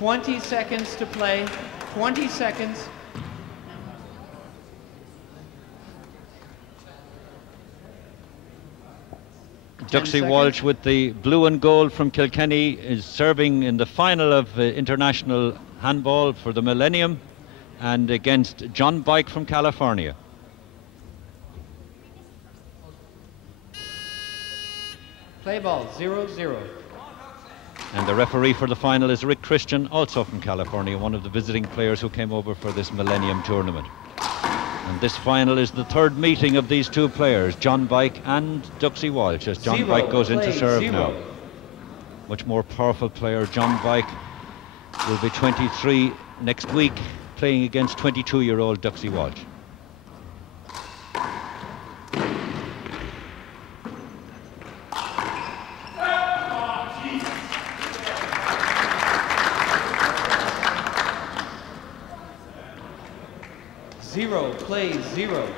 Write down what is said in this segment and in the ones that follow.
20 seconds to play. 20 seconds. Duxie Walsh with the blue and gold from Kilkenny is serving in the final of international handball for the Millennium and against John Bike from California. Play ball, 0-0. And the referee for the final is Rick Christian, also from California, one of the visiting players who came over for this Millennium tournament. And this final is the third meeting of these two players, John Bike and Duxie Walsh, as John Bike goes into serve now. Much more powerful player. John Bike will be 23 next week, playing against 22-year-old Duxie Walsh. Zero, play 0.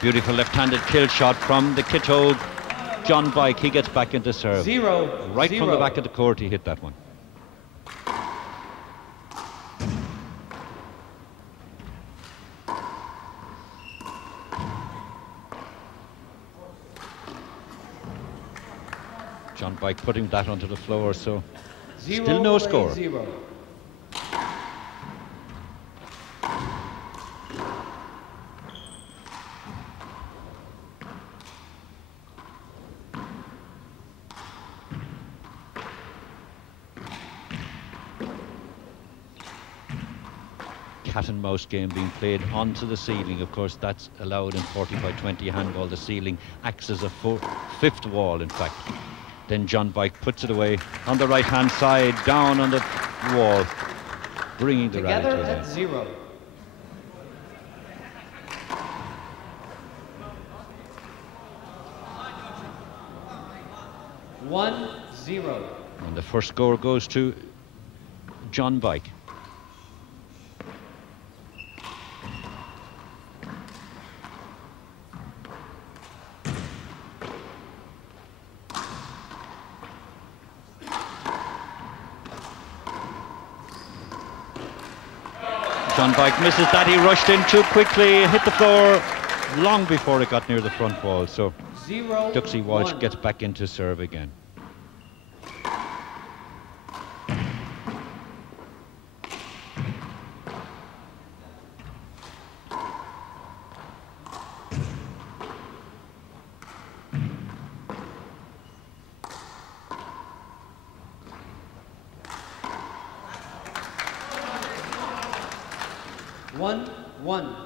Beautiful left-handed kill shot from the kit-hole John Bike. He gets back into serve. 0, right 0. From the back of the court he hit that one. John Bike putting that onto the floor, so 0, still no score. 0. Cat and mouse game being played onto the ceiling. Of course, that's allowed in 40-by-20 handball. The ceiling acts as a fifth wall, in fact. Then John Bike puts it away on the right-hand side, down on the wall, bringing the rally to Together an at end. 0. One, 0. And the first score goes to John Bike. John Bike misses that. He rushed in too quickly, hit the floor long before it got near the front wall. So 0, Duxie Walsh 1. gets back into serve again. One.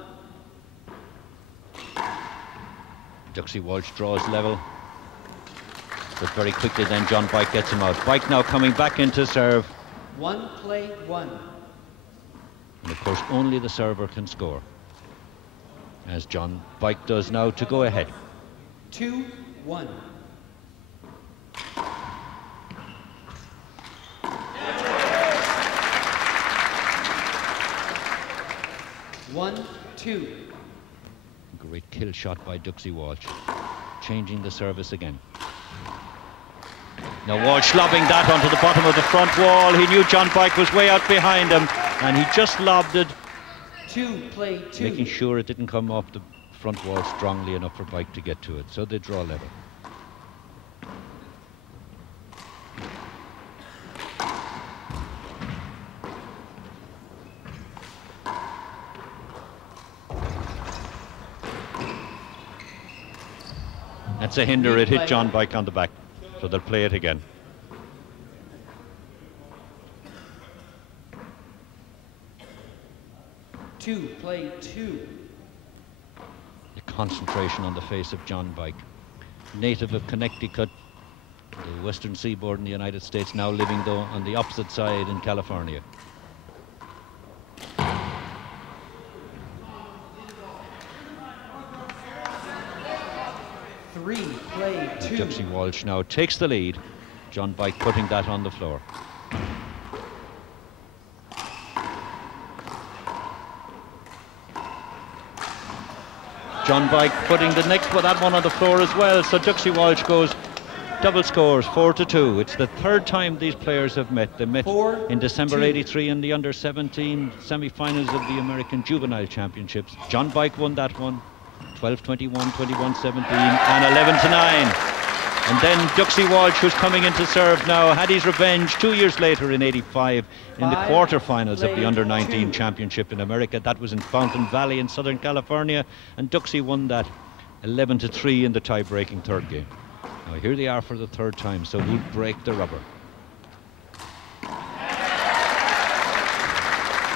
Duxie Walsh draws level, but very quickly then John Bike gets him out. Bike now coming back into serve. One, play 1. And of course only the server can score, as John Bike does now to go ahead. 2, 1. One, 2. Great kill shot by Duxie Walsh, changing the service again. Now Walsh lobbing that onto the bottom of the front wall. He knew John Bike was way out behind him, and he just lobbed it, 2, play 2. making sure it didn't come off the front wall strongly enough for Bike to get to it. So they draw level. That's a hinder. It hit John Bike on the back, so they'll play it again. Two, play 2. The concentration on the face of John Bike, native of Connecticut, the western seaboard in the United States, now living though on the opposite side in California. 3, play 2. Duxie Walsh now takes the lead. John Bike putting that on the floor. John Bike putting the next that one on the floor as well. So Duxie Walsh goes double scores, 4-2. It's the third time these players have met. They met in December '83 in the under-17 semi-finals of the American Juvenile Championships. John Bike won that one, 12-21, 21-17, and 11-9. And then Duxie Walsh, who's coming in to serve now, had his revenge 2 years later in '85 in the quarterfinals of the under-19 championship in America. That was in Fountain Valley in Southern California, and Duxie won that 11-3 in the tie-breaking third game. Now here they are for the third time, so who'll break the rubber?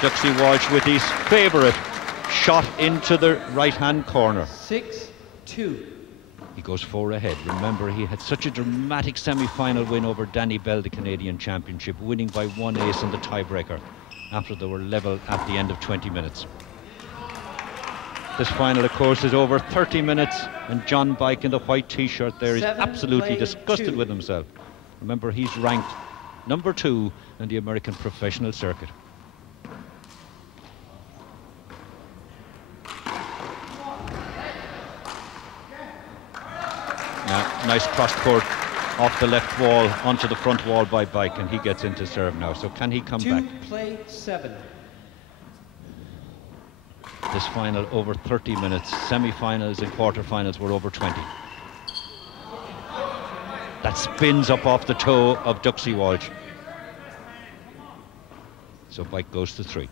Duxie Walsh with his favourite shot into the right-hand corner. 6-2. He goes 4 ahead. Remember, he had such a dramatic semi-final win over Danny Bell, the Canadian Championship, winning by 1 ace in the tiebreaker after they were level at the end of 20 minutes. This final, of course, is over 30 minutes, and John Bike in the white t-shirt there is absolutely disgusted with himself. Remember, he's ranked number 2 in the American professional circuit. Nice cross court off the left wall onto the front wall by Bike, and he gets into serve now. So can he come back? Play 7. This final over 30 minutes. Semi-finals and quarter-finals were over 20. That spins up off the toe of Duxie Walsh. So Bike goes to 3.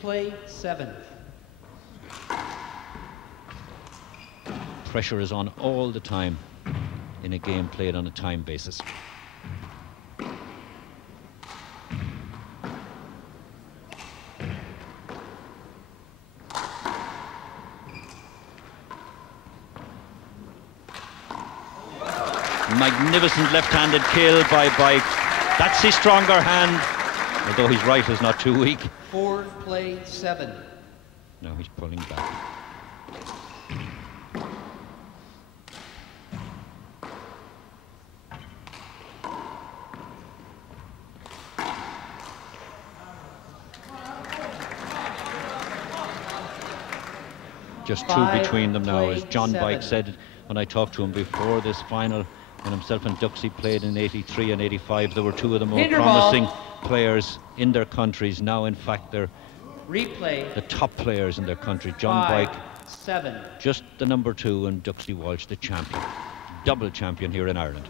Play 7. Pressure is on all the time in a game played on a time basis. Magnificent left-handed kill by Bike. That's his stronger hand, although his right is not too weak. Play 7. Now he's pulling back. Just 2 between them now, as John Bike said when I talked to him before this final, when himself and Duxie played in '83 and '85. They were 2 of the more promising players in their countries. Now, in fact, they're the top players in their country. John Bike, 7. just the number 2, and Duxie Walsh, the champion, double champion here in Ireland.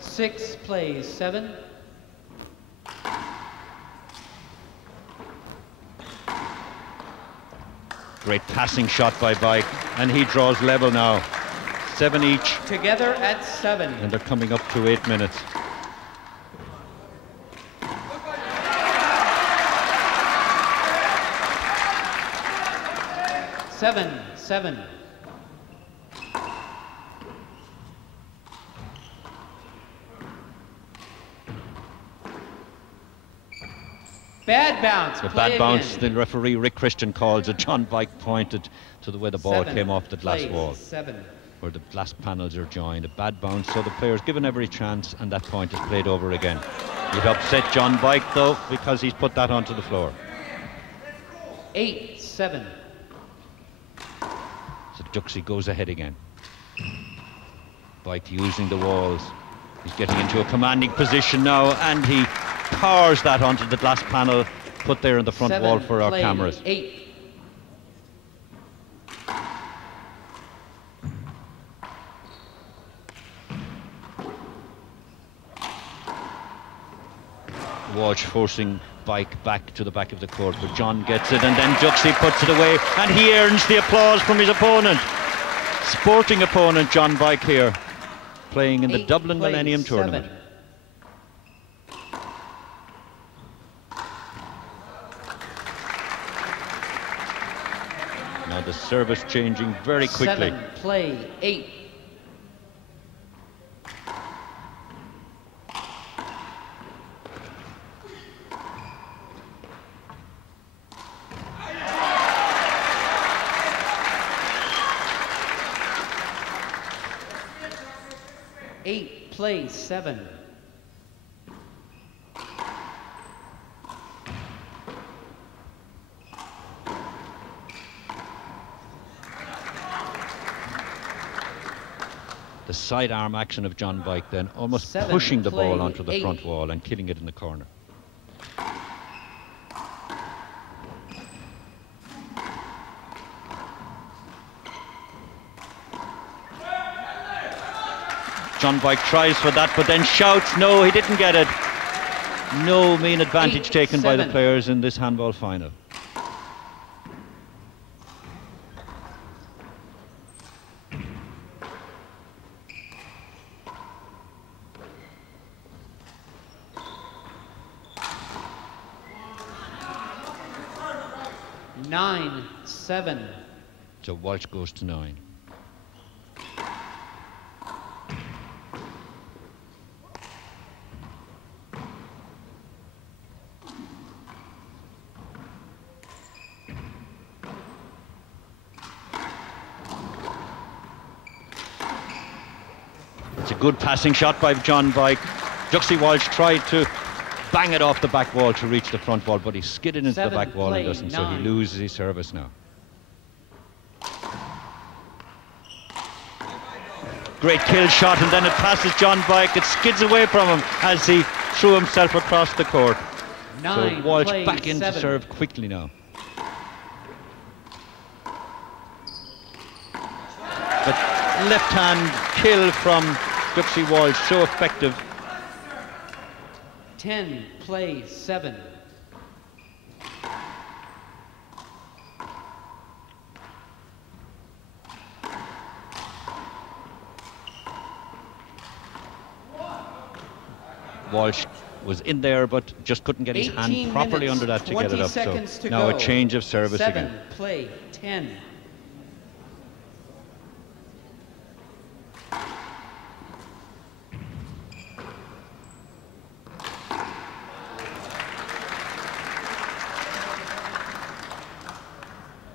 6 plays 7. Great passing shot by Bike, and he draws level now. 7 each. Together at 7. And they're coming up to 8 minutes. Seven. Bad bounce. The bad bounce, the referee Rick Christian calls it. John Bike pointed to the way the ball came off the glass wall, where the glass panels are joined. A bad bounce, so the player's given every chance, and that point is played over again. It upset John Bike, though, because he's put that onto the floor. 8-7. So Duxie goes ahead again. Bike using the walls. He's getting into a commanding position now, and he powers that onto the glass panel put there in the front wall for our cameras. 8. Walsh forcing Bike back to the back of the court, but John gets it, and then Duxie puts it away, and he earns the applause from his opponent. Sporting opponent John Bike here, playing in the Dublin Millennium Tournament. Now the service changing very quickly. 7-8. Play 7. The sidearm action of John Bike then almost 7, pushing the ball play onto the 8. front wall and killing it in the corner. John Bike tries for that, but then shouts. No, he didn't get it. No mean advantage 8, taken by the 7. players in this handball final. Nine, 7. So Walsh goes to 9. It's a good passing shot by John Bike. Duxie Walsh tried to bang it off the back wall to reach the front wall, but he skidded into the 7, back wall and play doesn't, so he 9. loses his service now. Great kill shot, and then it passes John Bike. It skids away from him as he threw himself across the court. 9, So Walsh play back in to 7. serve quickly now. But left hand kill from Duxie Walsh, so effective. 10, play 7. Walsh was in there, but just couldn't get his hand 18 properly minutes, under that to get 20 it up. seconds So to now go. a change of service 7, again. play 10.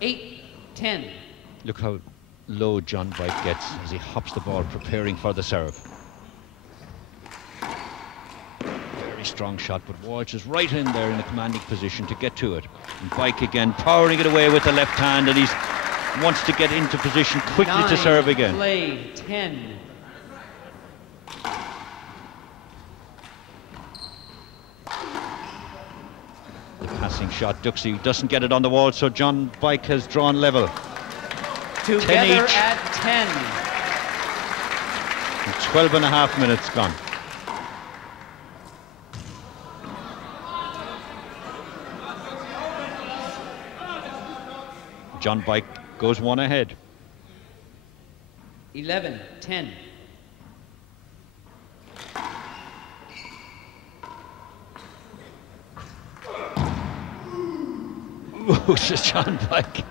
Eight, 10. Look how low John Bike gets as he hops the ball, preparing for the serve. Very strong shot, but Walsh is right in there in a commanding position to get to it. And Bike again powering it away with the left hand, and he wants to get into position quickly 9, to serve again. play 10. The passing shot, Duxie doesn't get it on the wall, so John Bike has drawn level. Together each. at 10. And 12 and a half minutes gone. John Bike goes one ahead. 11, 10. Ooh, says John Bike.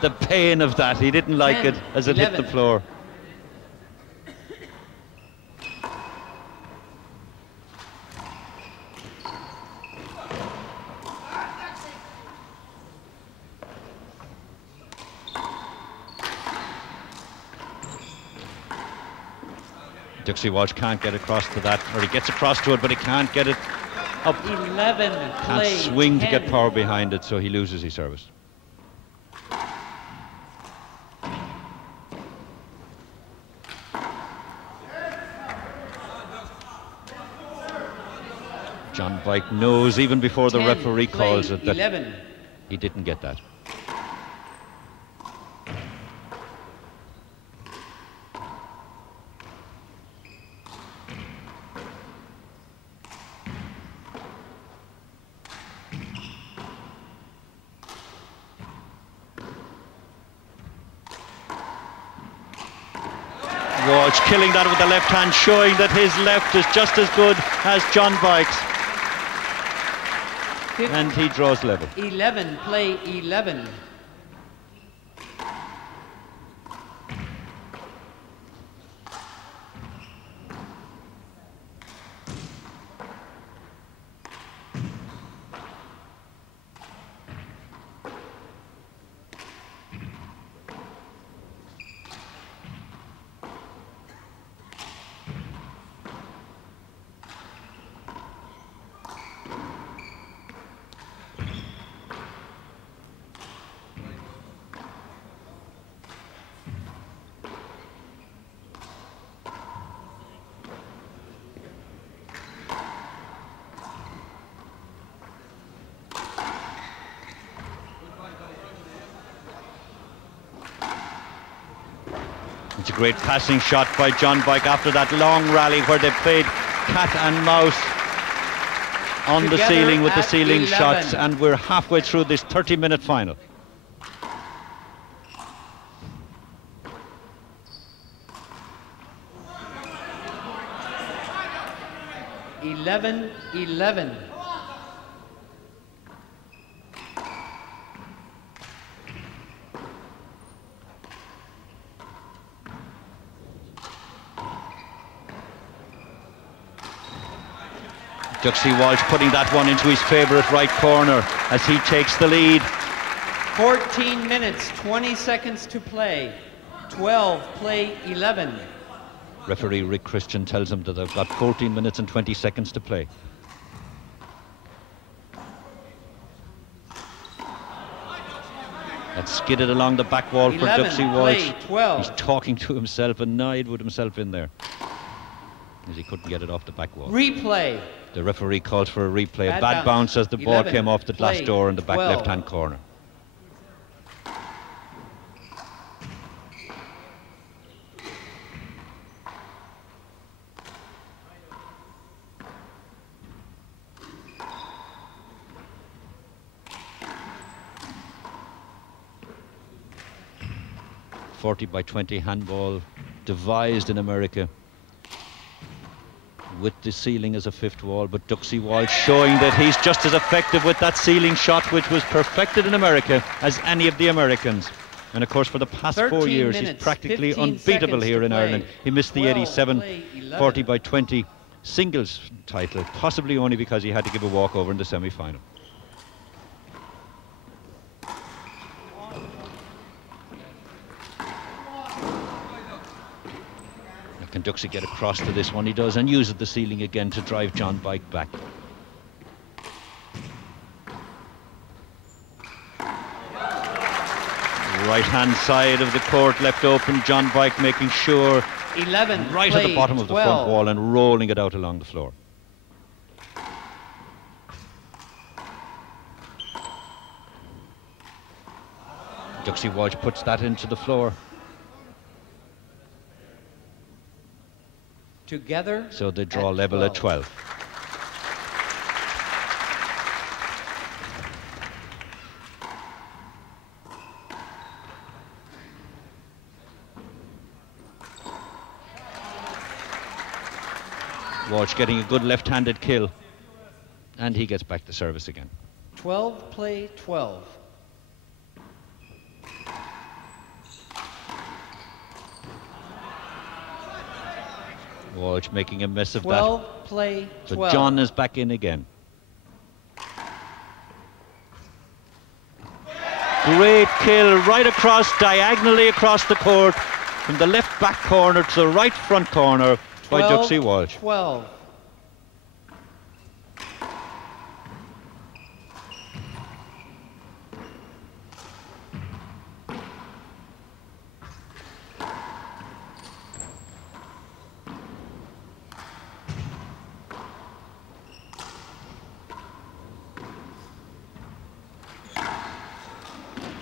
The pain of that, he didn't like 10, it as it hit 11. the floor. Duxie Walsh can't get across to that, or he gets across to it, but he can't get it up. 11, Can't play swing 10. to get power behind it, so he loses his service. John Bike knows even before the 10, referee play calls it that 11. he didn't get that. Walsh killing that with the left hand, showing that his left is just as good as John Bike's. And he draws level. 11, play 11. It's a great passing shot by John Bike after that long rally where they played cat and mouse on the Together ceiling with the at ceiling 11. shots, and we're halfway through this 30-minute final. (11-11). Duxie Walsh putting that one into his favourite right corner as he takes the lead. 14 minutes, 20 seconds to play. 12, play 11. Referee Rick Christian tells him that they've got 14 minutes and 20 seconds to play. That skidded along the back wall for 11, Duxie Walsh. play 12. He's talking to himself, annoyed with himself in there, as he couldn't get it off the back wall. Replay. The referee calls for a replay. A Bad bad bounce as the ball 11, came off the glass play door in the back 12. left-hand corner. .40-by-20 handball devised in America with the ceiling as a fifth wall, but Duxie Walsh showing that he's just as effective with that ceiling shot, which was perfected in America, as any of the Americans. And of course, for the past 4 years, he's practically 15 unbeatable seconds here to in play. Ireland. He missed the 12, 87 play 11. 40-by-20 singles title, possibly only because he had to give a walkover in the semi-final. Can Duxie get across to this one? He does, and uses the ceiling again to drive John Bike back. Right-hand side of the court left open. John Bike making sure 11, right at the play bottom of the 12. front wall and rolling it out along the floor. Duxie Walsh puts that into the floor. Together. So they draw at level 12. at 12. Walsh getting a good left-handed kill, and he gets back the service again. 12, play 12. Walsh making a mess of 12, that. play So 12. John is back in again. Great kill right across, diagonally across the court, from the left back corner to the right front corner by 12, Duxie Walsh. 12.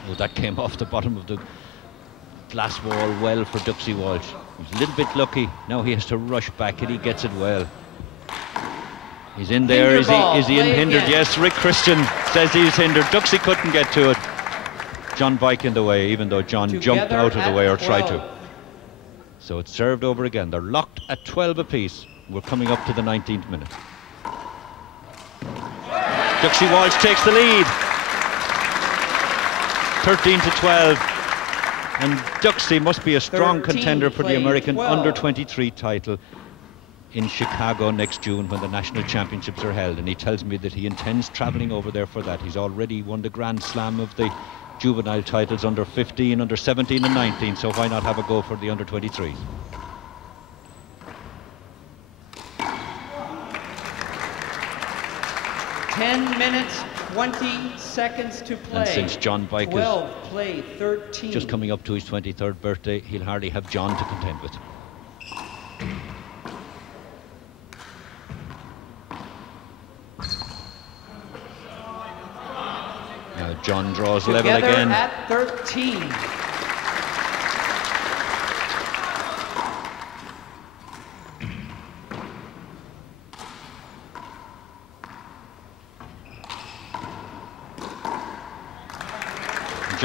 Oh, that came off the bottom of the glass wall well for Duxie Walsh. He's a little bit lucky. Now he has to rush back, and he gets it well. He's in there. Hinder Is ball, he play hindered? again. Yes, Rick Christian says he's hindered. Duxie couldn't get to it. John Bike in the way, even though John jumped Together out of the at way or tried 12. to. So it's served over again. They're locked at 12 apiece. We're coming up to the 19th minute. Duxie Walsh takes the lead. 13-12. And Duxie must be a strong 13, contender for the play American 12. under-23 title in Chicago next June when the national championships are held, and he tells me that he intends travelling over there for that. He's already won the Grand Slam of the juvenile titles under 15, under 17 and 19, so why not have a go for the under-23s? Ten minutes, 20 seconds to play. And since John Bike 12, play 13. is just coming up to his 23rd birthday, he'll hardly have John to contend with. Now John draws level Together again. at 13.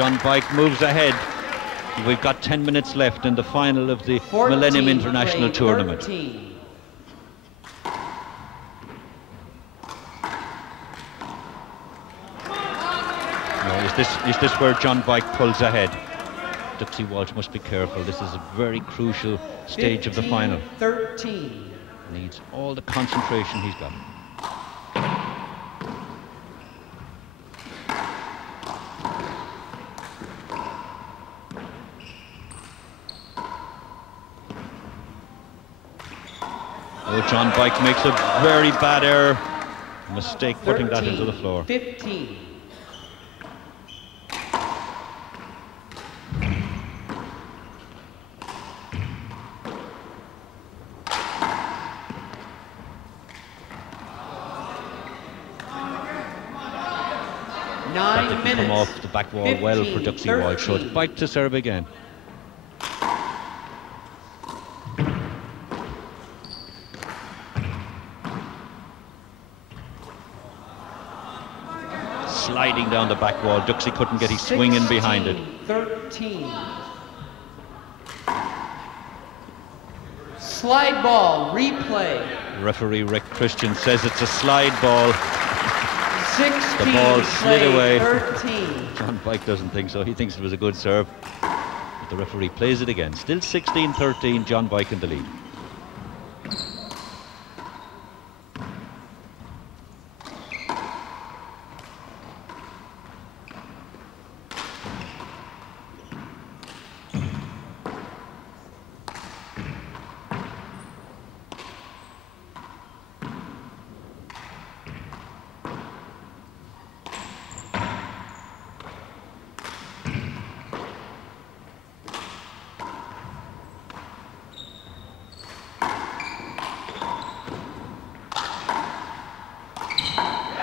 John Bike moves ahead. We've got 10 minutes left in the final of the 14, Millennium International Tournament. 13. Is this where John Bike pulls ahead? Duxie Walsh must be careful. This is a very crucial stage of the final. 13. Needs all the concentration he's got. Oh, John Bike makes a very bad error. Mistake putting 13, that into the floor. 15. That didn't come off the back wall 15, well for Duxie Walsh. So it's 13. Bike to serve again. Sliding down the back wall. Duxie couldn't get his swing in behind it. 13. Slide ball, replay. Referee Rick Christian says it's a slide ball. 16, The ball slid play, away. 13. John Bike doesn't think so. He thinks it was a good serve. But the referee plays it again. Still 16-13, John Bike in the lead.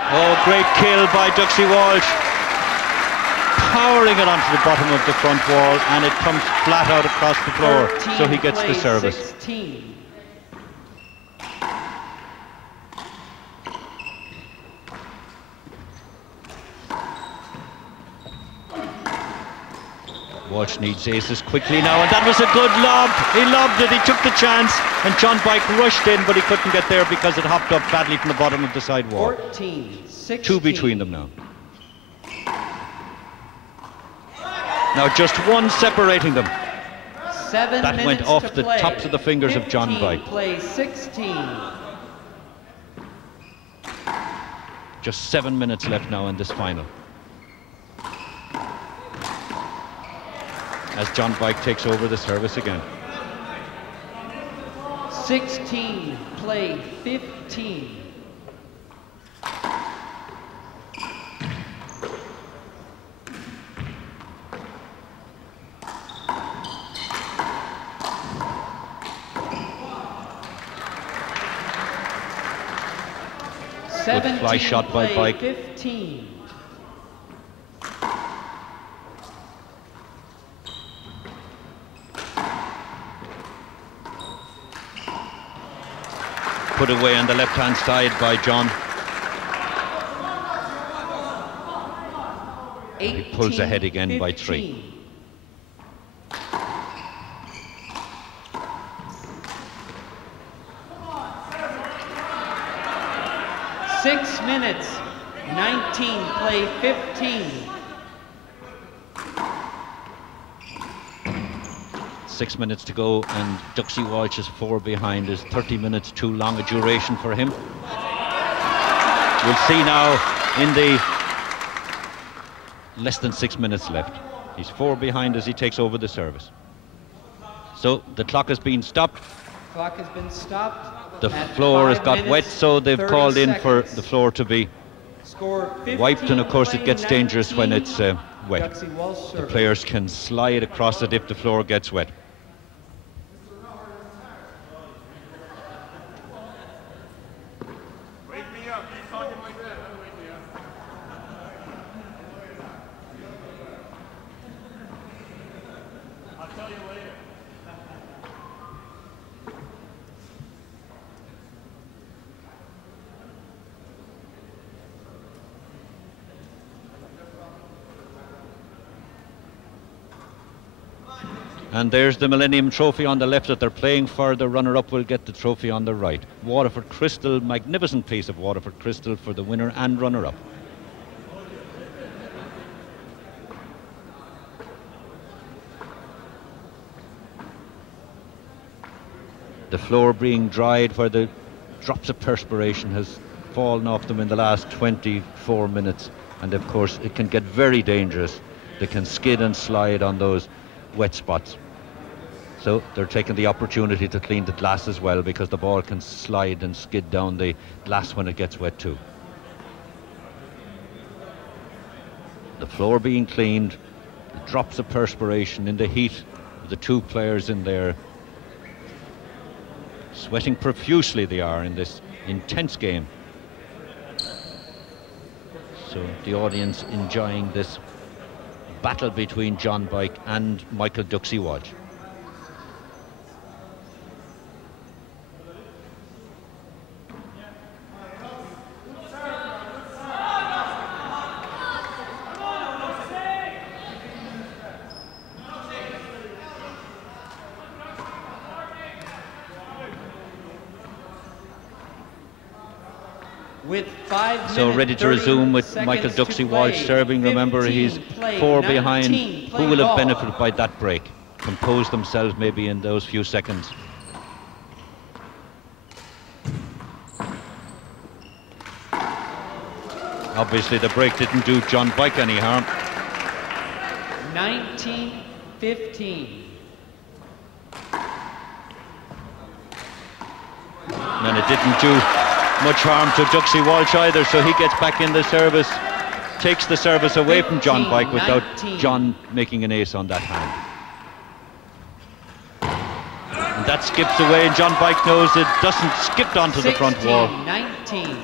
Oh, great kill by Duxie Walsh. Powering it onto the bottom of the front wall, and it comes flat out across the floor, so he gets the service. 16. Walsh needs aces quickly now, and that was a good lob. He lobbed it, he took the chance, and John Bike rushed in, but he couldn't get there because it hopped up badly from the bottom of the side wall. 14, 16. Two between them now. Now just one separating them. 7 That went minutes off to the play. tops of the fingers of John 15, Bike. Play 16. Just 7 minutes left now in this final. As John Bike takes over the service again. 16, play 15. Good fly shot by Bike. 15. Put away on the left-hand side by John. 18, He pulls ahead again by 3. 15. Six minutes, 19, play 15. 6 minutes to go, and Duxie Walsh is 4 behind. Is 30 minutes too long a duration for him? We'll see now in the less than 6 minutes left. He's 4 behind as he takes over the service. So the clock has been stopped. Clock has been stopped. The at floor has 5 got minutes, wet, so they've 30 called in for seconds. the floor to be Score 15, wiped, and of course it gets play dangerous when 19. it's wet. Duxie Walsh The service. players can slide across it if the floor gets wet. And there's the Millennium Trophy on the left that they're playing for. The runner-up will get the trophy on the right. Waterford Crystal, magnificent piece of Waterford Crystal for the winner and runner-up. The floor being dried where the drops of perspiration has fallen off them in the last 24 minutes. And of course, it can get very dangerous. They can skid and slide on those wet spots. So they're taking the opportunity to clean the glass as well, because the ball can slide and skid down the glass when it gets wet too. The floor being cleaned, the drops of perspiration in the heat, the two players in there. Sweating profusely they are in this intense game. So the audience enjoying this battle between John Bike and Michael Duxie Walsh. With 5 minutes, so ready to resume with Michael Duxie Walsh serving. Remember, he's 4 behind. Who will have benefited by that break? Compose themselves maybe in those few seconds. Obviously the break didn't do John Bike any harm. 19-15. And it didn't do much harm to Duxie Walsh either, so he gets back in the service, takes the service away from John Bike without John making an ace on that hand. And that skips away, and John Bike knows it doesn't skip onto the front wall. 19.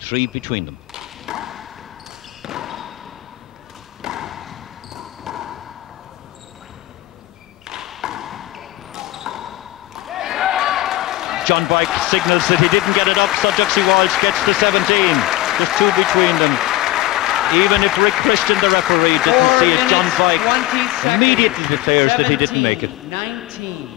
3 between them. John Bike signals that he didn't get it up, so Duxie Walsh gets to 17. Just 2 between them. Even if Rick Christian, the referee, didn't see it, John Bike immediately declares that he didn't make it. 19.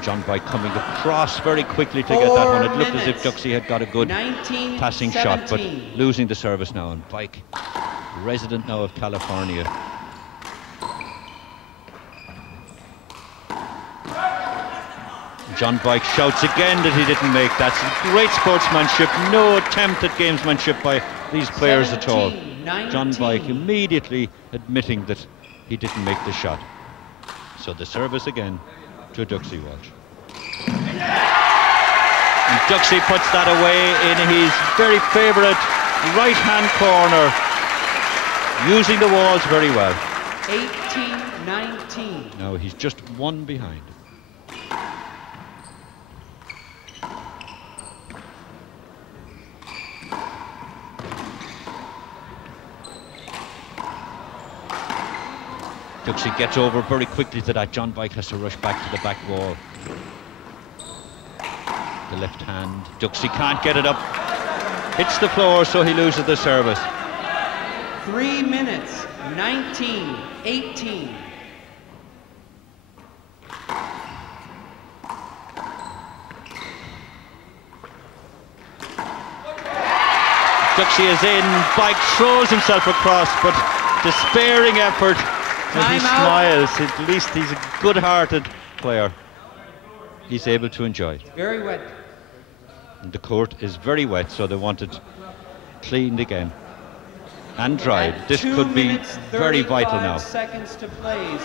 John Bike coming across very quickly to get that one. It looked as if Duxie had got a good passing shot, but losing the service now. And Bike, resident now of California. John Bike shouts again that he didn't make that. Great sportsmanship, no attempt at gamesmanship by these players at all. John Bike immediately admitting that he didn't make the shot. So the service again to Duxie Walsh. And Duxie puts that away in his very favourite right-hand corner, using the walls very well. 18-19. Now he's just 1 behind. Duxie gets over very quickly to that. John Bike has to rush back to the back wall. The left hand. Duxie can't get it up. Hits the floor, so he loses the service. 3 minutes, 19-18. Duxie is in. Bike throws himself across, but despairing effort. And he smiles. At least he's a good-hearted player. He's able to enjoy it. Very wet. And the court is very wet, so they want it cleaned again and dried. This could be very vital now. 2 minutes, 35 seconds to play.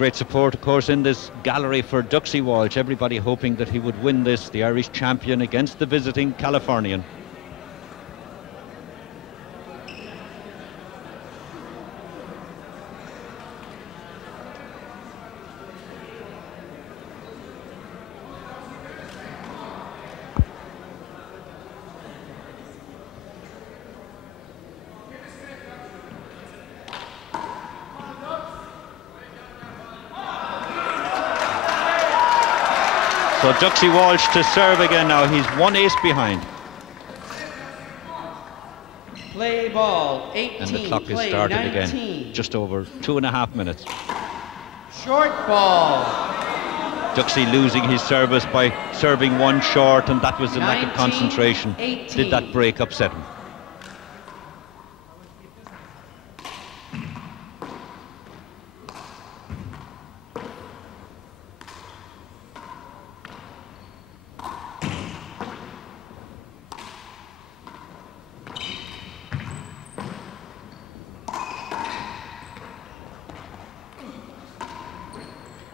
Great support, of course, in this gallery for Duxie Walsh. Everybody hoping that he would win this, the Irish champion, against the visiting Californian. So Duxie Walsh to serve again now. He's 1 ace behind. Play ball, 18. And the clock is started 19. Again. Just over 2.5 minutes. Short ball. Duxie losing his service by serving one short, and that was the lack of concentration. 18. Did that break upset him?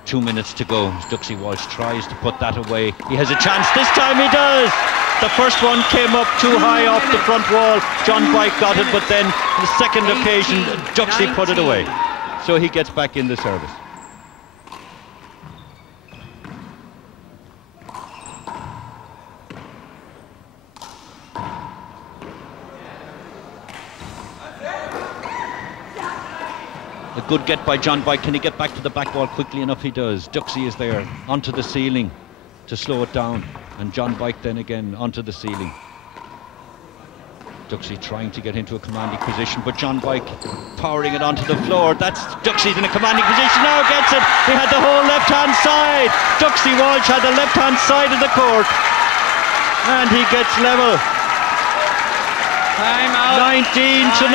Two minutes to go. Duxie Walsh tries to put that away. He has a chance. This time he does. The first one came up too high off the front wall. John White got it, but then the second occasion, Duxie put it away. So he gets back in the service. A good get by John White. Can he get back to the back wall quickly enough? He does. Duxie is there onto the ceiling to slow it down, and John White then again onto the ceiling. Duxie trying to get into a commanding position, but John White powering it onto the floor. That's Duxie's in a commanding position now, gets it. He had the whole left-hand side. Duxie Walsh had the left-hand side of the court, and he gets level. Time out. 19 to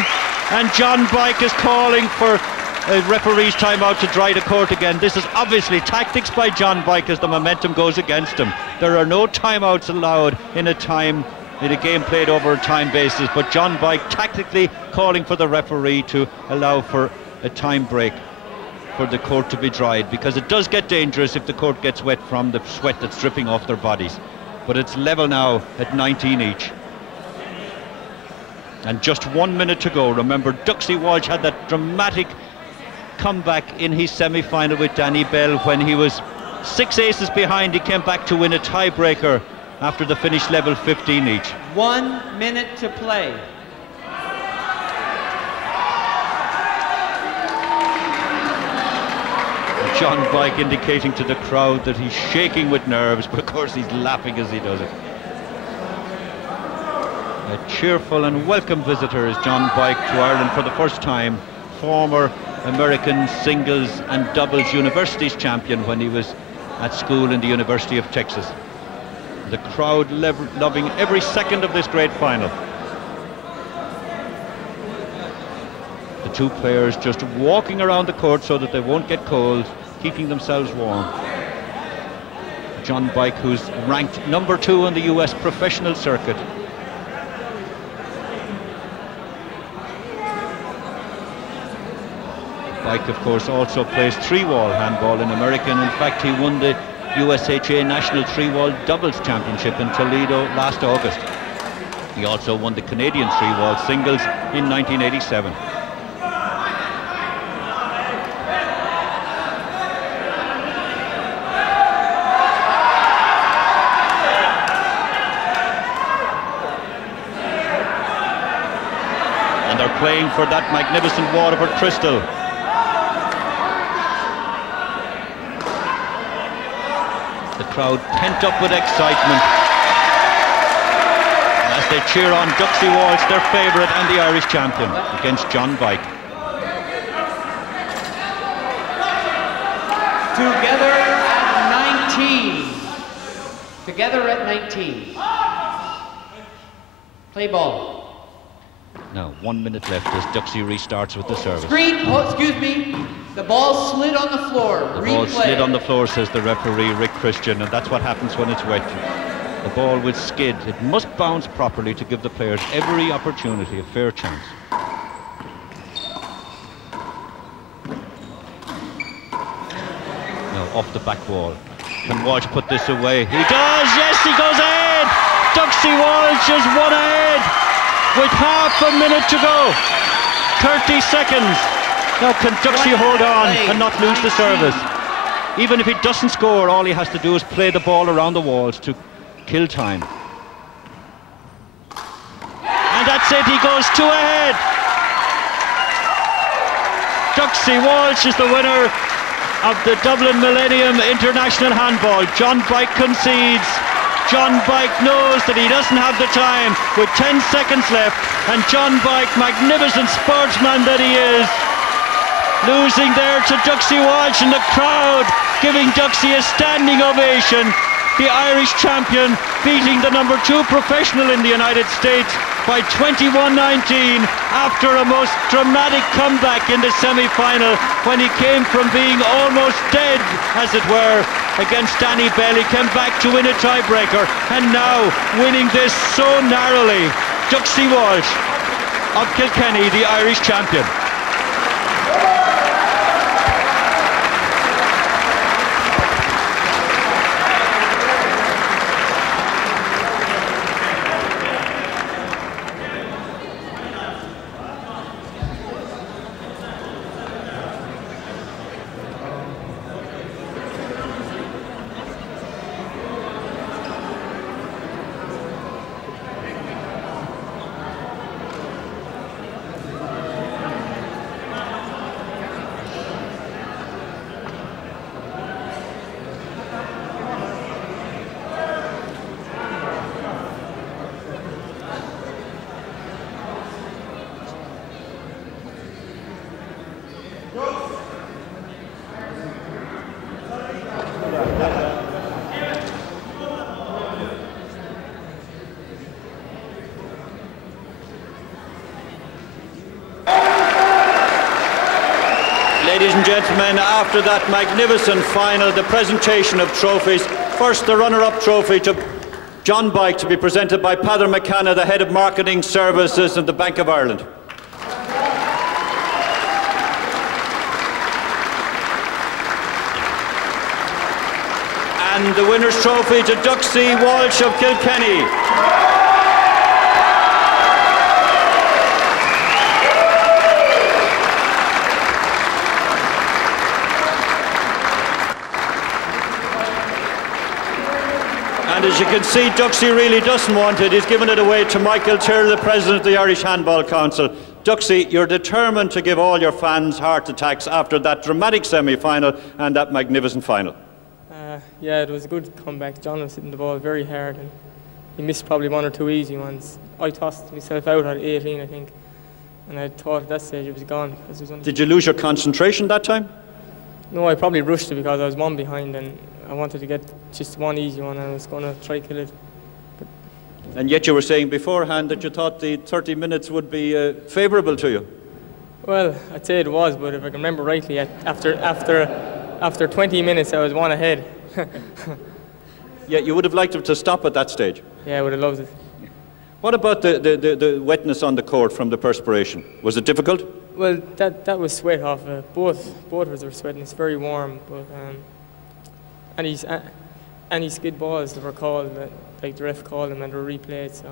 19. And John White is calling for a referee's timeout to dry the court again. This is obviously tactics by John White as the momentum goes against him. There are no timeouts allowed in a game played over a time basis, but John White tactically calling for the referee to allow for a time break for the court to be dried, because it does get dangerous if the court gets wet from the sweat that's dripping off their bodies. But it's level now at 19 each. And just 1 minute to go. Remember, Duxie Walsh had that dramatic comeback in his semi-final with Danny Bell when he was 6 aces behind. He came back to win a tiebreaker after the finish level 15 each. 1 minute to play. John White indicating to the crowd that he's shaking with nerves, but of course he's laughing as he does it. A cheerful and welcome visitor is John White to Ireland for the first time. Former American singles and doubles universities champion when he was at school in the University of Texas. The crowd loving every second of this great final. The two players just walking around the court so that they won't get cold, keeping themselves warm. John White, who's ranked number 2 on the US professional circuit. White, of course, also plays 3-wall handball in America, and in fact he won the USHA National 3-wall doubles championship in Toledo last August. He also won the Canadian 3-wall singles in 1987. And they're playing for that magnificent Waterford crystal. Crowd pent up with excitement as they cheer on Duxie Walsh, their favourite and the Irish champion, against John White. Together at 19. Together at 19. Play ball. Now 1 minute left as Duxie restarts with the service. Screen, excuse me. The ball slid on the floor. The ball slid on the floor, says the referee, Rick Christian, and that's what happens when it's wet. The ball will skid. It must bounce properly to give the players every opportunity, a fair chance. off the back wall. Can Walsh put this away? He does, yes, he goes ahead! Duxie Walsh is one ahead with half a minute to go. 30 seconds. Now can Duxie hold on and not lose the service? Even if he doesn't score, all he has to do is play the ball around the walls to kill time. And that's it, he goes 2 ahead. Duxie Walsh is the winner of the Dublin Millennium International Handball. John Bike concedes. John Bike knows that he doesn't have the time with 10 seconds left, and John Bike, magnificent sportsman that he is, losing there to Duxie Walsh, and the crowd giving Duxie a standing ovation. The Irish champion beating the #2 professional in the United States by 21-19 after a most dramatic comeback in the semi-final when he came from being almost dead, as it were, against Danny Bell. He came back to win a tiebreaker, and now winning this so narrowly. Duxie Walsh of Kilkenny, the Irish champion. Ladies and gentlemen, after that magnificent final, the presentation of trophies. First, the runner-up trophy to John Bike, to be presented by Peadar McCanna, the Head of Marketing Services at the Bank of Ireland. And the winner's trophy to Duxie Walsh of Kilkenny. And as you can see, Duxie really doesn't want it. He's given it away to Michael Tyrrell, the President of the Irish Handball Council. Duxie, you're determined to give all your fans heart attacks after that dramatic semi-final and that magnificent final. Yeah, it was a good comeback. John was hitting the ball very hard, and he missed probably 1 or 2 easy ones. I tossed myself out at 18, I think, and I thought at that stage it was gone. Because it was only... Did you lose your concentration that time? No, I probably rushed it because I was 1 behind, and I wanted to get just 1 easy one, and I was going to try kill it. But and yet you were saying beforehand that you thought the 30 minutes would be favourable to you. Well, I'd say it was, but if I can remember rightly, after 20 minutes I was 1 ahead. Yeah, you would have liked it to stop at that stage. Yeah, I would have loved it. What about the wetness on the court from the perspiration? Was it difficult? Well, that was sweat off. Both of us were sweating. It's very warm, but any skid balls that were called, like the ref called them and were replayed, so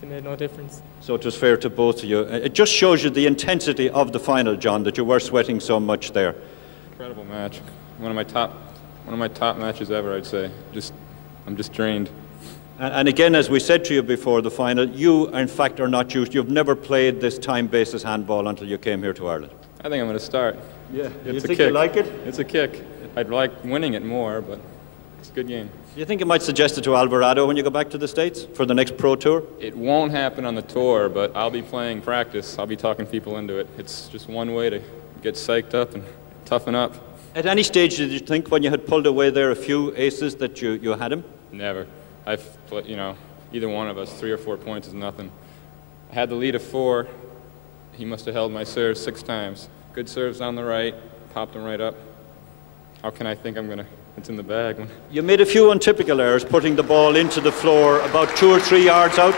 they made no difference. So it was fair to both of you. It just shows you the intensity of the final, John, that you were sweating so much there. Incredible match. One of my top matches ever, I'd say. I'm just drained. And again, as we said to you before the final, you, in fact, are not used. You've never played this time-basis handball until you came here to Ireland. I think I'm going to start. Yeah, it's you think you like it? It's a kick. I'd like winning it more, but it's a good game. Do you think you might suggest it to Alvarado when you go back to the States for the next pro tour? It won't happen on the tour, but I'll be playing practice. I'll be talking people into it. It's just one way to get psyched up and toughen up. At any stage did you think when you had pulled away there a few aces that you had him? Never. I've put, either one of us, 3 or 4 points is nothing. I had the lead of 4. He must have held my serve 6 times. Good serves on the right, popped them right up. How can I think it's in the bag? You made a few untypical errors, putting the ball into the floor about 2 or 3 yards out.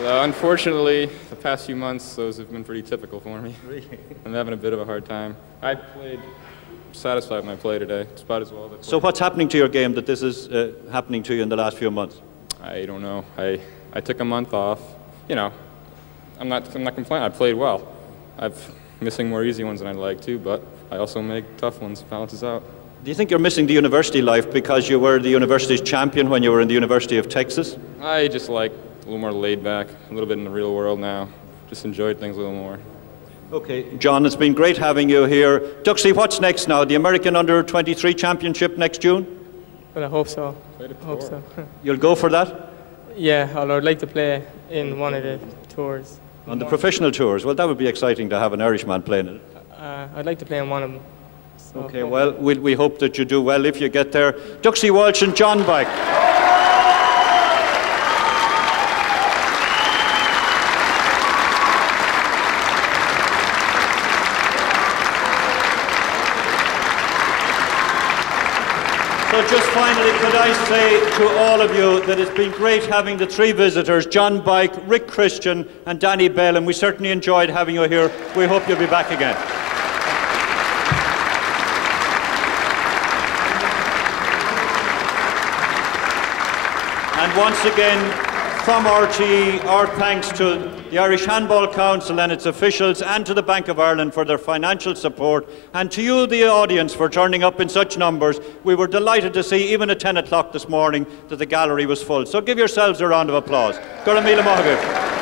Unfortunately, the past few months, those have been pretty typical for me. Really? I'm having a bit of a hard time. I played satisfied with my play today. It's about as well as I played. So what's happening to your game that this is happening to you in the last few months? I don't know. I took a month off. You know, I'm not complaining. I played well. I'm missing more easy ones than I'd like to, but I also make tough ones. Balances out. Do you think you're missing the university life because you were the university's champion when you were in the University of Texas? I just like a little more laid back, a little bit in the real world now. Just enjoyed things a little more. Okay, John, it's been great having you here. Duxie, what's next now? The American Under-23 Championship next June? Well, I hope so. I hope so. You'll go for that? Yeah, I'd like to play in one of the tours. On the professional tours? Well, that would be exciting to have an Irishman playing in it. I'd like to play in one of them. So okay, well, we hope that you do well if you get there. Duxie Walsh and John Bike. So just finally, could I say to all of you that it's been great having the three visitors, John Bike, Rick Christian and Danny Bell, and we certainly enjoyed having you here. We hope you'll be back again. And once again, from RTE, our thanks to the Irish Handball Council and its officials and to the Bank of Ireland for their financial support, and to you, the audience, for turning up in such numbers. We were delighted to see, even at 10 o'clock this morning, that the gallery was full. So give yourselves a round of applause. Gura míle maith.